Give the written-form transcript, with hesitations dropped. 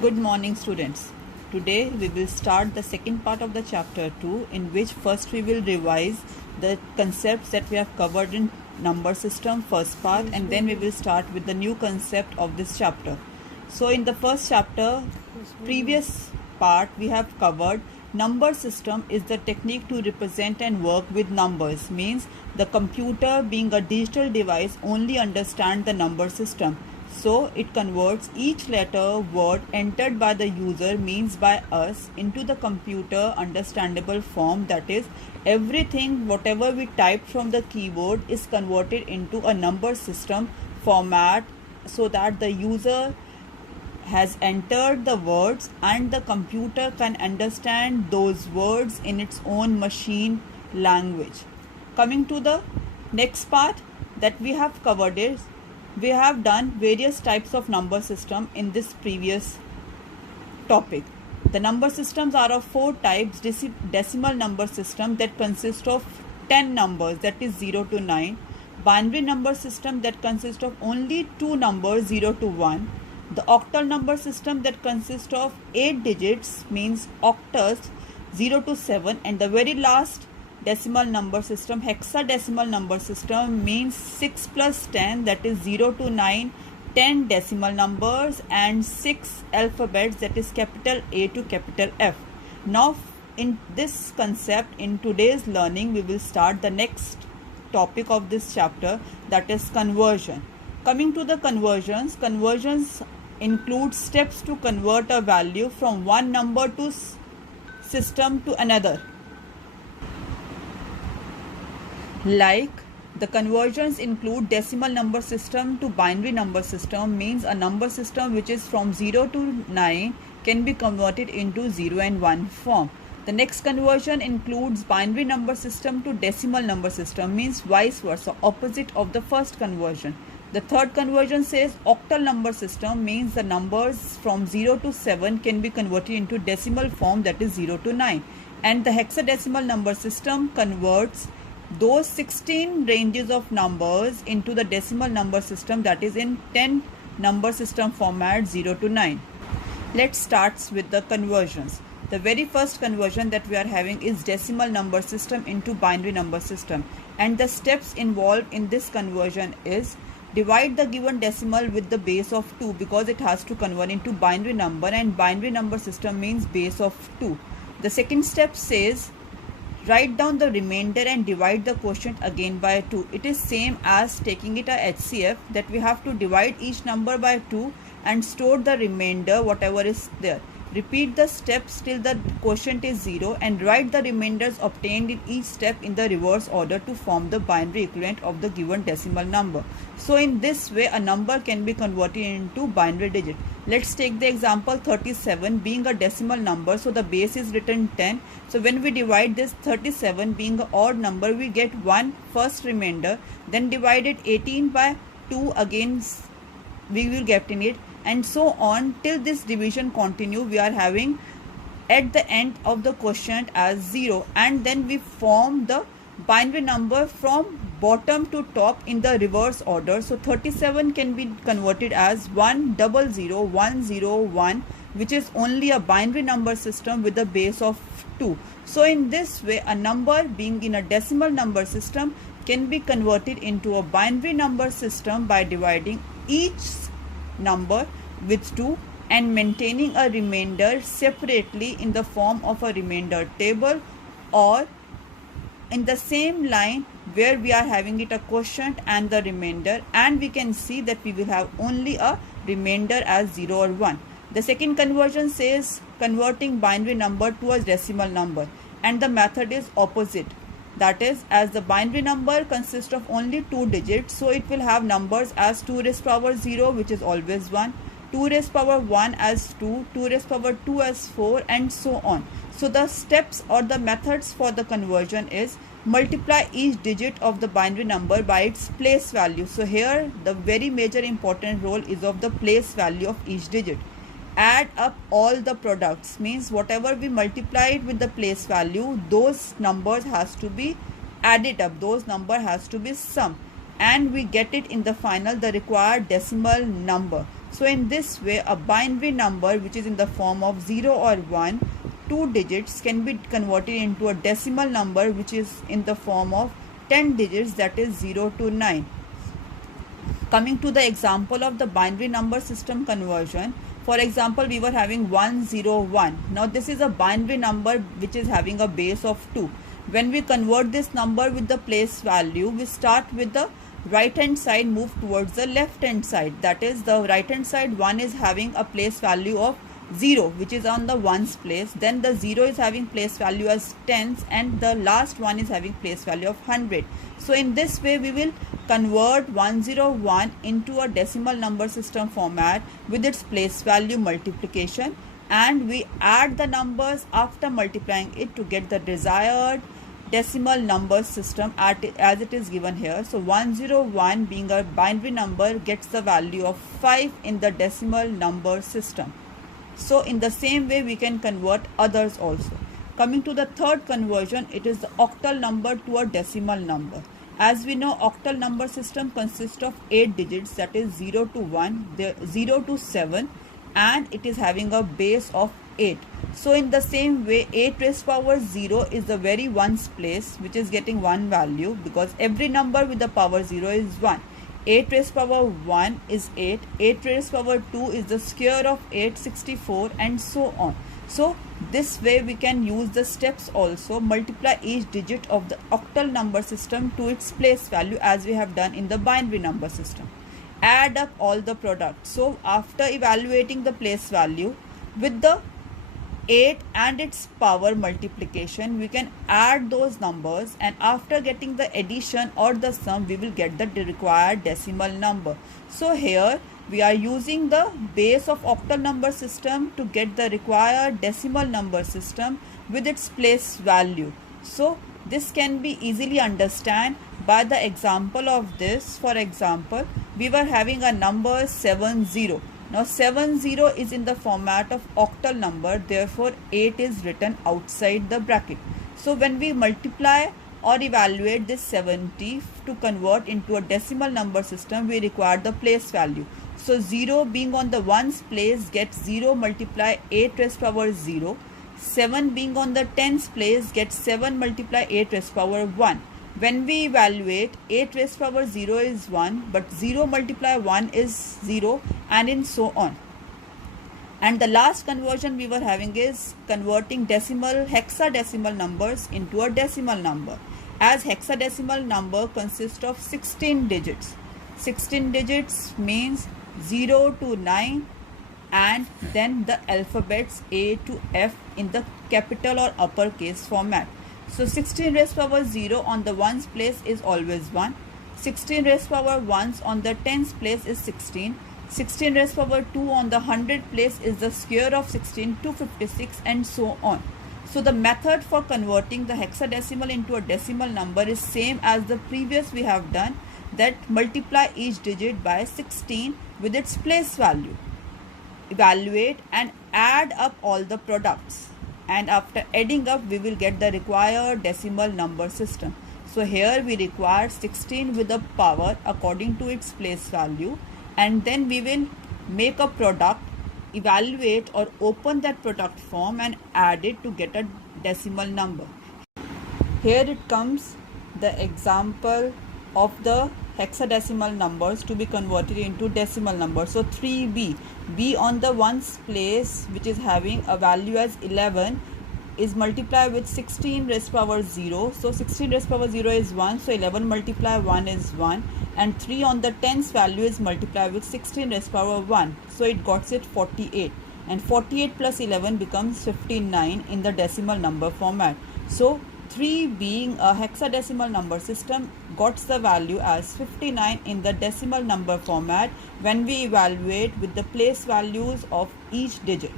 Good morning, students. Today we will start the second part of the chapter 2, in which first we will revise the concepts that we have covered in number system first part, and then we will start with the new concept of this chapter. So in the first chapter, previous part, we have covered number system is the technique to represent and work with numbers. Means the computer, being a digital device, only understand the number system. So it converts each letter, word entered by the user, means by us, into the computer understandable form. That is, everything whatever we type from the keyboard is converted into a number system format, so that the user has entered the words and the computer can understand those words in its own machine language. Coming to the next part that we have covered is, we have done various types of number system in this previous topic. The number systems are of four types: decimal number system that consists of 10 numbers, that is 0 to 9; binary number system that consists of only two numbers, 0 to 1; the octal number system that consists of 8 digits, means octets, 0 to 7; and the very last decimal number system, hexadecimal number system, means 6 plus 10, that is 0 to 9, 10 decimal numbers and 6 alphabets, that is capital A to capital F. Now in this concept, in today's learning, we will start the next topic of this chapter, that is conversion. Coming to the conversions include steps to convert a value from one number to system to another. Like the conversions include decimal number system to binary number system, means a number system which is from 0 to 9 can be converted into 0 and 1 form. The next conversion includes binary number system to decimal number system, means vice versa, opposite of the first conversion. The third conversion says octal number system, means the numbers from 0 to 7 can be converted into decimal form, that is 0 to 9. And the hexadecimal number system converts those 16 ranges of numbers into the decimal number system, that is in 10 number system format, 0 to 9. Let's start with the conversions. The very first conversion that we are having is decimal number system into binary number system, and the steps involved in this conversion is: divide the given decimal with the base of 2, because it has to convert into binary number, and binary number system means base of 2. The second step says write down the remainder and divide the quotient again by 2. It is same as taking it a HCF, that we have to divide each number by 2 and store the remainder whatever is there. Repeat the steps till the quotient is 0 and write the remainders obtained in each step in the reverse order to form the binary equivalent of the given decimal number. So in this way a number can be converted into binary digit. Let's take the example 37 being a decimal number, so the base is written 10. So when we divide this 37 being an odd number, we get 1 first remainder, then divided 18 by 2, again we will get in it, and so on till this division continue. We are having at the end of the quotient as 0, and then we form the binary number from bottom to top in the reverse order. So 37 can be converted as 1000101, which is only a binary number system with a base of 2. So in this way a number being in a decimal number system can be converted into a binary number system by dividing each number with 2 and maintaining a remainder separately in the form of a remainder table, or in the same line where we are having it a quotient and the remainder, and we can see that we will have only a remainder as 0 or 1. The second conversion says converting binary number to a decimal number, and the method is opposite. That is, as the binary number consists of only 2 digits, so it will have numbers as 2 raised power 0, which is always 1, 2 raised power 1 as 2, 2 raised power 2 as 4, and so on. So the steps or the methods for the conversion is multiply each digit of the binary number by its place value. So here the very major important role is of the place value of each digit. Add up all the products, means whatever we multiplied with the place value, those numbers has to be added up, those number has to be summed, and we get it in the final the required decimal number. So in this way, a binary number which is in the form of 0 or 1, 2 digits, can be converted into a decimal number which is in the form of 10 digits, that is 0 to 9. Coming to the example of the binary number system conversion, for example, we were having 101. Now this is a binary number which is having a base of 2. When we convert this number with the place value, we start with the right hand side, move towards the left hand side. That is, the right hand side 1 is having a place value of 0, which is on the ones place. Then the 0 is having place value as tens, and the last one is having place value of 100. So in this way, we will convert 101 into a decimal number system format with its place value multiplication, and we add the numbers after multiplying it to get the desired decimal number system as it is given here. So 101 being a binary number gets the value of 5 in the decimal number system. So in the same way, we can convert others also. Coming to the third conversion, it is the octal number to a decimal number. As we know, octal number system consists of 8 digits, that is 0 to 1, 0 to 7, and it is having a base of 8. So in the same way, 8 raised power 0 is the very ones place, which is getting one value, because every number with the power 0 is 1. 8 raised power 1 is 8, 8 raised power 2 is the square of 8, 64, and so on. So this way we can use the steps also, multiply each digit of the octal number system to its place value as we have done in the binary number system. Add up all the products. So after evaluating the place value with the 8 and its power multiplication, we can add those numbers, and after getting the addition or the sum, we will get the required decimal number. So here we are using the base of octal number system to get the required decimal number system with its place value. So this can be easily understood by the example of this. For example, we were having a number 70. Now 70 is in the format of octal number, therefore 8 is written outside the bracket. So when we multiply or evaluate this 70 to convert into a decimal number system, we require the place value. So 0 being on the ones place gets 0 multiply 8 raised power 0. 7 being on the tens place gets 7 multiply 8 raised power 1. When we evaluate, 8 raised power 0 is 1, but 0 multiply 1 is 0, and so on. And the last conversion we were having is converting hexadecimal numbers into a decimal number. As hexadecimal number consists of 16 digits. 16 digits means 0 to 9, and then the alphabets A to F in the capital or uppercase format. So 16 raised power 0 on the ones place is always 1. 16 raised power 1 on the tens place is 16. 16 raised power 2 on the 100 place is the square of 16, 256, and so on. So the method for converting the hexadecimal into a decimal number is same as the previous we have done, that multiply each digit by 16 with its place value. Evaluate and add up all the products, and after adding up we will get the required decimal number system. So here we require 16 with a power according to its place value, and then we will make a product, evaluate or open that product form and add it to get a decimal number. Here it comes the example of the hexadecimal numbers to be converted into decimal numbers. So 3b, b on the ones place, which is having a value as 11, is multiplied with 16 raised power 0. So 16 raised power 0 is 1, so 11 multiply 1 is 1, and 3 on the tens value is multiplied with 16 raised power 1, so it got it 48, and 48 plus 11 becomes 59 in the decimal number format. So 3 being a hexadecimal number system got the value as 59 in the decimal number format when we evaluate with the place values of each digit.